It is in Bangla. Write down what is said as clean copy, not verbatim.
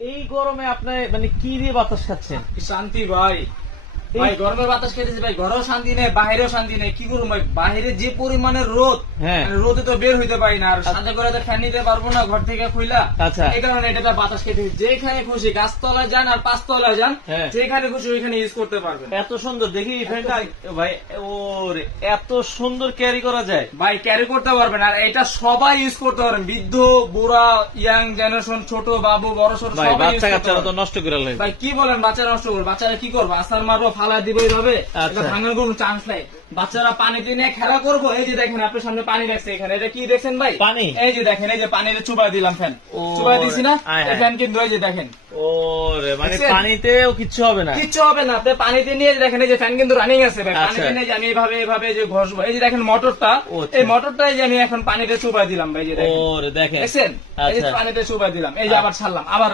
এই গরমে আপনি মানে কি দিয়ে বাতাস খাচ্ছেন? শান্তি ভাই, ভাই গরমের বাতাস খেতেছি ভাই, ঘরেও শান্তি নেই, বাহিরেও শান্তি নেই। কি করবো ভাই, বাহিরে যে পরিমাণের রোদ, হ্যাঁ। মানে রোদে তো বের হইতে পারি না, আর সাথে করে তো ফ্যান নিতে পারবো না ঘর থেকে খুইলা। আচ্ছা। এই কারণে এটা বাতাস খেতে, যেখানে খুশি গাছতলায় যান আর পাঁচতলায় যান, হ্যাঁ। যেখানে খুশি ওইখানে ইউজ করতে পারবেন। এত সুন্দর দেখি এই ফ্যানটা ভাই, ওরে এত সুন্দর ক্যারি করা যায়। ভাই ক্যারি করতে পারবেন, আর এটা সবাই ইউজ করতে পারবেন, বৃদ্ধ, বুড়া, ইয়াং জেনারেশন, ছোট বাবু, বড় ছোট ভাই সবাই use বাচ্চা করতে কাচ্চারা তো পারবেন। নষ্ট করে লাগে। ভাই কি বলেন, বাচ্চারা নষ্ট করবে? বাচ্চারা কি করবো, আসার মারবো, ফালা দিব এইভাবে, আচ্ছা। ভাঙার কোনো চান্স নাই। বাচ্চারা পানিতে নিয়ে খেলা করবো। এই যে দেখেন আপনার সামনে পানি রাখছে, এখানে এটা কি দেখছেন ভাই? পানি? এই যে দেখেন, এই যে পানিতে চুবাই দিলাম ফ্যান, ও, চুবাই দিছি না? আয় হায়। এই ফ্যান কিন্তু এই যে দেখেন ওরে মানে দেখছেন? পানিতেও কিচ্ছু হবে না। কিচ্ছু হবে না, আপনি পানিতে নিয়ে দেখেন, এই যে ফ্যান কিন্তু রানিং আছে ভাই, আচ্ছা। পানিতে নিয়ে যে আমি এইভাবে যে ঘষবো, এই যে দেখেন মোটরটা, ও, আচ্ছা। এই মোটরটাই যে আমি এখন পানিতে চুবাই দিলাম ভাই, এই যে দেখেন, ওরে দেখেন। দেখছেন? এই যে আচ্ছা। পানিতে চুবাই দিলাম, এই যে আবার ছাড়লাম, আবার